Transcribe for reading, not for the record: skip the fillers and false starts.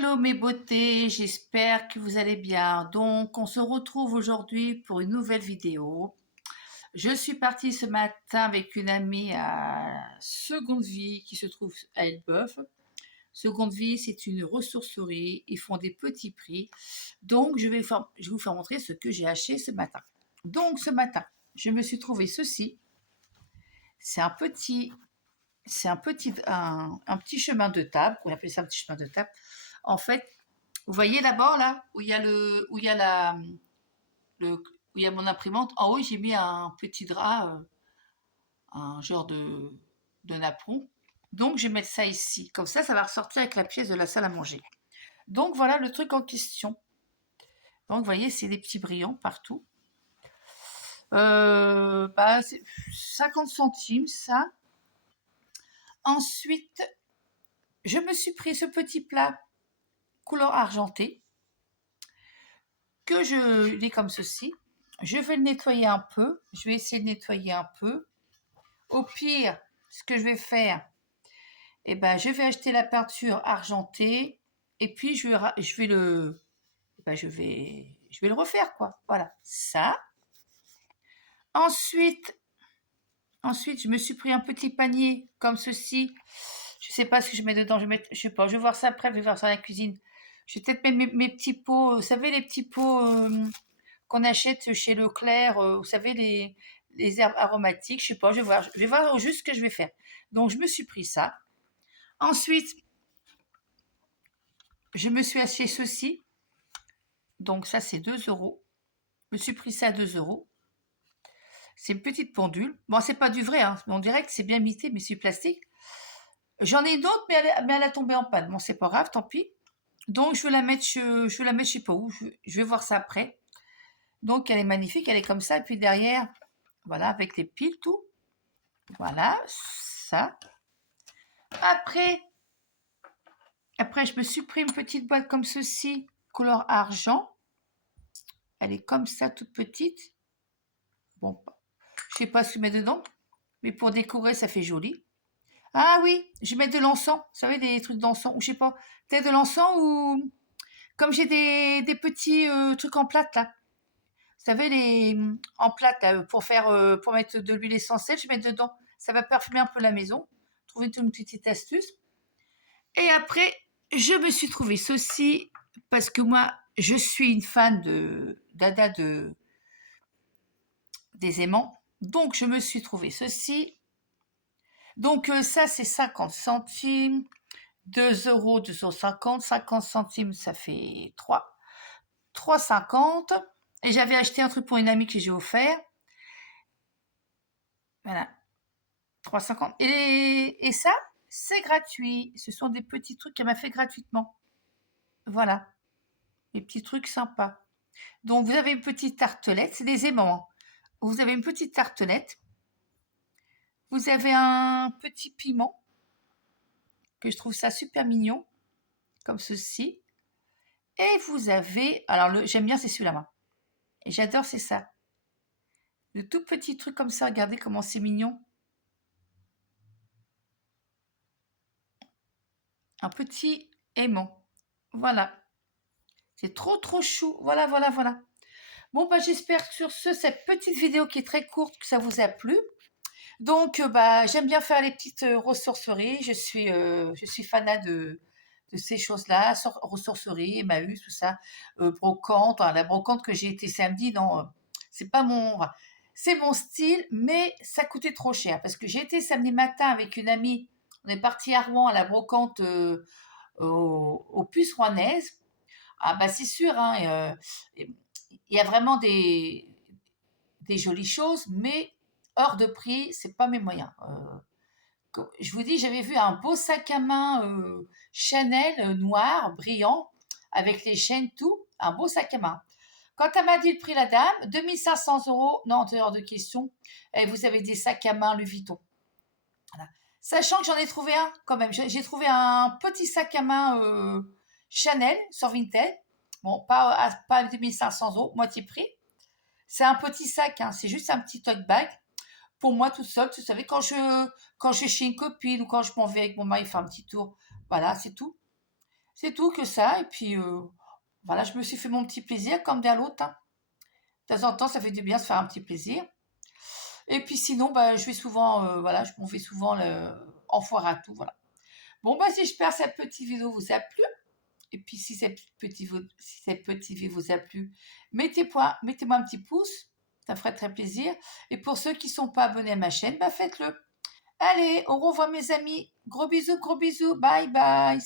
Hello mes beautés, j'espère que vous allez bien. Donc, on se retrouve aujourd'hui pour une nouvelle vidéo. Je suis partie ce matin avec une amie à Seconde Vie qui se trouve à Elbeuf. Seconde Vie, c'est une ressourcerie. Ils font des petits prix. Donc, je vais vous faire montrer ce que j'ai acheté ce matin. Donc, ce matin, je me suis trouvé ceci. C'est un petit chemin de table, on appelle ça un petit chemin de table. En fait, vous voyez d'abord là où il y a où il y a mon imprimante. En haut, j'ai mis un petit drap, un genre de napperon. Donc, je vais mettre ça ici. Comme ça va ressortir avec la pièce de la salle à manger. Donc, voilà le truc en question. Donc, vous voyez, c'est des petits brillants partout. C'est 50 centimes, ça. Ensuite, je me suis pris ce petit plat couleur argentée que je lis comme ceci. Je vais le nettoyer un peu. Je vais essayer de nettoyer un peu. Au pire, ce que je vais faire, je vais acheter la peinture argentée et puis je vais le refaire, quoi. Voilà, ça. Ensuite, je me suis pris un petit panier comme ceci. Je sais pas ce que je mets dedans. Je sais pas. Je vais voir ça après. Je vais voir ça dans la cuisine. Je vais peut-être mettre mes petits pots. Vous savez les petits pots qu'on achète chez Leclerc. Vous savez les herbes aromatiques. Je sais pas. Je vais voir juste ce que je vais faire. Donc je me suis pris ça. Ensuite, je me suis acheté ceci. Donc ça c'est 2 euros. Je me suis pris ça à 2 euros. C'est une petite pendule. Bon, c'est pas du vrai, hein. On dirait que c'est bien imité, mais c'est du plastique. J'en ai d'autres, mais elle a tombé en panne. Bon, c'est pas grave, tant pis. Donc, je vais la mettre, je sais pas où. Je vais voir ça après. Donc, elle est magnifique, elle est comme ça. Et puis derrière, voilà, avec les piles, tout. Voilà, ça. Après, je me suis pris une petite boîte comme ceci, couleur argent. Elle est comme ça, toute petite. Bon, je sais pas ce que je mets dedans, mais pour décorer, ça fait joli. Ah oui, je vais mettre de l'encens. Vous savez, des trucs d'encens, ou je sais pas, peut-être de l'encens ou comme j'ai des petits trucs en plate là. Vous savez, en plate là, pour mettre de l'huile essentielle, je vais mettre dedans. Ça va parfumer un peu la maison. Trouver une petite astuce. Et après, je me suis trouvé ceci parce que moi, je suis une fan de Dada des aimants. Donc, je me suis trouvé ceci. Donc, ça, c'est 50 centimes. 2 euros, 2,50 50 centimes, ça fait 3,50. Et j'avais acheté un truc pour une amie que j'ai offert. Voilà, 3,50. Et ça, c'est gratuit. Ce sont des petits trucs qu'elle m'a fait gratuitement. Voilà, des petits trucs sympas. Donc, vous avez une petite tartelette, c'est des aimants, hein. Vous avez une petite tartelette. Vous avez un petit piment, que je trouve ça super mignon, comme ceci. Et vous avez, alors j'aime bien, c'est celui-là, moi. Et j'adore, c'est ça. De tout petits trucs comme ça, regardez comment c'est mignon. Un petit aimant. Voilà. C'est trop trop chou. Voilà, voilà, voilà. Bon, j'espère que sur cette petite vidéo qui est très courte, que ça vous a plu. Donc, j'aime bien faire les petites ressourceries. Je suis fanat de ces choses-là, ressourceries, Emmaüs, tout ça, brocante. La brocante que j'ai été samedi, non, c'est pas enfin, c'est mon style, mais ça coûtait trop cher parce que j'ai été samedi matin avec une amie. On est parti à Rouen à la brocante aux puces rouennaises. Ah c'est sûr, hein, il y a vraiment des jolies choses, mais hors de prix, c'est pas mes moyens. Je vous dis, j'avais vu un beau sac à main Chanel noir, brillant, avec les chaînes, tout, un beau sac à main. Quand elle m'a dit le prix, la dame, 2500 euros, non, hors de question, et vous avez des sacs à main Louis Vuitton. Voilà. Sachant que j'en ai trouvé un quand même. J'ai trouvé un petit sac à main Chanel sur Vinted. Bon, pas 2500 euros, moitié prix. C'est un petit sac, hein, c'est juste un petit tote bag. Pour moi toute seule, vous savez, quand je suis chez une copine ou quand je m'en vais avec mon mari faire un petit tour, voilà, c'est tout. C'est tout que ça. Et puis, voilà, je me suis fait mon petit plaisir comme d'un l'autre, hein. De temps en temps, ça fait du bien de se faire un petit plaisir. Et puis sinon, bah, je vais souvent, voilà, on fait souvent en foire à tout, voilà. Bon, bah, si j'espère que cette petite vidéo vous a plu. Et puis, si cette petite vidéo vous a plu, mettez-moi un petit pouce. Ça me ferait très plaisir. Et pour ceux qui ne sont pas abonnés à ma chaîne, bah, faites-le. Allez, au revoir mes amis. Gros bisous, gros bisous. Bye bye.